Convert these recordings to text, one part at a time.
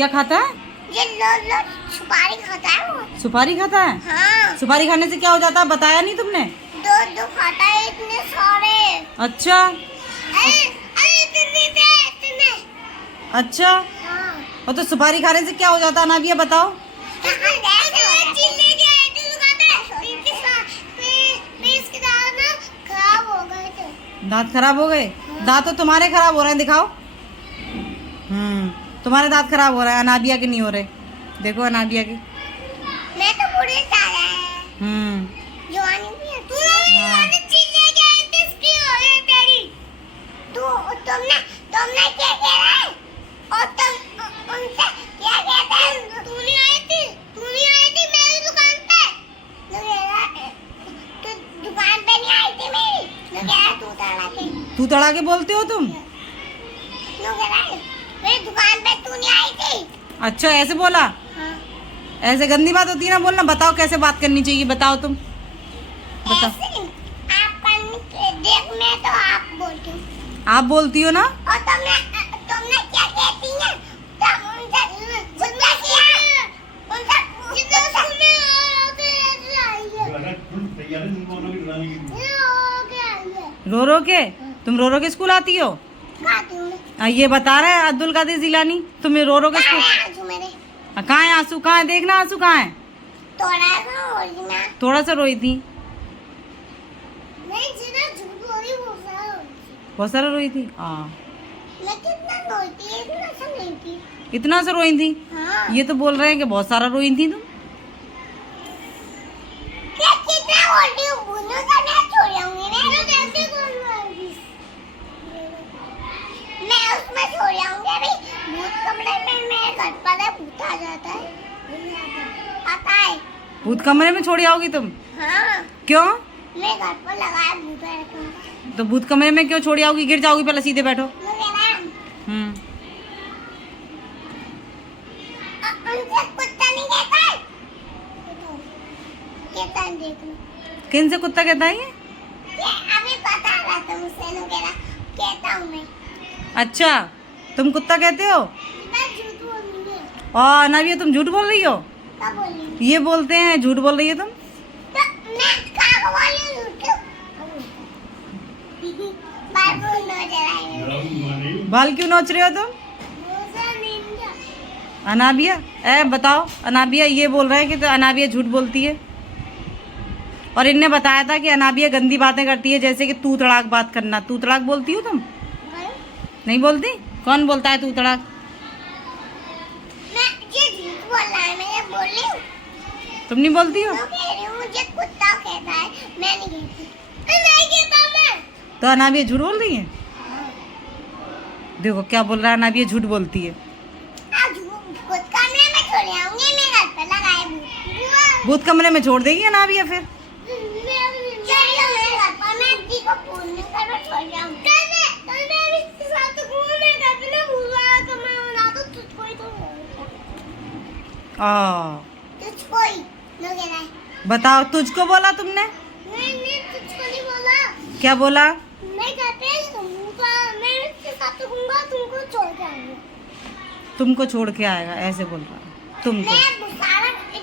क्या खाता है? ये लो सुपारी खाता है वो। सुपारी खाता है? हाँ। सुपारी खाने से क्या हो जाता है, बताया नहीं तुमने? दो खाता है इतने सारे। अच्छा इतने। अच्छा, हाँ। और तो सुपारी खाने से क्या हो जाता है अनाबिया, बताओ? दांत खराब हो गए? दांत तो तुम्हारे खराब हो रहे हैं, दिखाओ। तुम्हारे दांत खराब हो रहे हैं, अनाबिया के नहीं हो रहे। देखो अनाबिया की। मैं तो पूरे सारा है। जवानी भी है। तुमने क्या कह रहा है? और तुम उनसे क्या कहते हैं? तू नहीं आई थी मेरी दुकान पे। तू दुकान पे नहीं आई थी मेरी। कह रहा है तू तड़ा के बोलते हो तुम? कह रहा है मेरी दुकान पे तू नहीं आई थी। अच्छा, ऐसे बोला? हाँ। ऐसे गंदी बात होती है ना बोलना। बताओ कैसे बात करनी चाहिए, बताओ तुम। बताओ। देख मैं तो आप बोलती हूँ। आप बोलती हो ना? और तुमने क्या कहती हैं? रो रो के? तुम रो रो के स्कूल आती हो? ये बता रहे हैं अब्दुल कादिर जिलानी, तुम्हें रो रो के स्कूल। कहाँ है आंसू? कहाँ है? देखना आंसू कहाँ है? थोड़ा सा रोई थी। बहुत सारा रोई थी। हाँ, इतना सा रोई थी? हाँ। ये तो बोल रहे हैं कि बहुत सारा रोई थी तुम। मैं उसमें छोड़ आऊंगी अभी। भूत कमरे में मेरे घर पर है, भूत आ जाता है। आता है। भूत कमरे में छोड़ी आओगी तुम? हाँ। क्यों? मेरे घर पर लगा है भूत है। तो भूत कमरे में क्यों छोड़ी आओगी? गिर जाओगी, पहले सीधे बैठो। उनसे कुत्ता नहीं कहता है? कहता है, देखना। किन से कुत्ता कहता है ये? अभी पता रहा था मुझसे, कहता हूँ मैं। अच्छा, तुम कुत्ता कहते हो? मैं झूठ बोल रही हूँ। और अनाबिया तुम झूठ बोल रही हो? कब बोल रही हूँ? ये बोलते हैं झूठ बोल रही हो तुम। तो मैं कहाँ बोल रही हूँ झूठ? बाल बोल नोच रहा है। बाल क्यों नोच रहे हो तुम? अनाबिया बताओ। अनाबिया ये बोल रहे हैं कि तो अनाबिया झूठ बोलती है, और इनने बताया था कि अनाबिया गंदी बातें करती है, जैसे कि तू तड़ाक बात करना। तू तड़ाक बोलती हो तुम? नहीं बोलती? कौन बोलता है तू तड़ाक? मैं ये झूठ बोल रहा है, मैं बोल रही हूँ। तुम नहीं बोलती हो? मैं कह रही हूँ मुझे कुत्ता कहता है, मैं नहीं कहती। नहीं कहता मैं। तो अनाबिया झूठ बोल रही है? देखो क्या बोल रहा है, अनाबिया झूठ बोलती है। भूत कमरे में छोड़ आऊंगी, मैं घर पे लगाए भूत। भूत कमरे में छोड़ देगी अनाबिया फिर? बताओ, तुझको बोला तुमने? नहीं, तुझको नहीं बोला। क्या बोला? मैं घर पे मैं इसके साथ रहूंगा, तुमको छोड़ के आऊंगा। तुमको छोड़ के आएगा, ऐसे बोल रहा है तुमको। मैं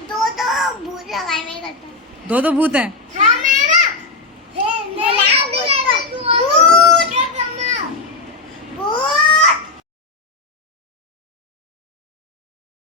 दो भूत लगाए मेरे घर पे। दो भूत हैं? हाँ।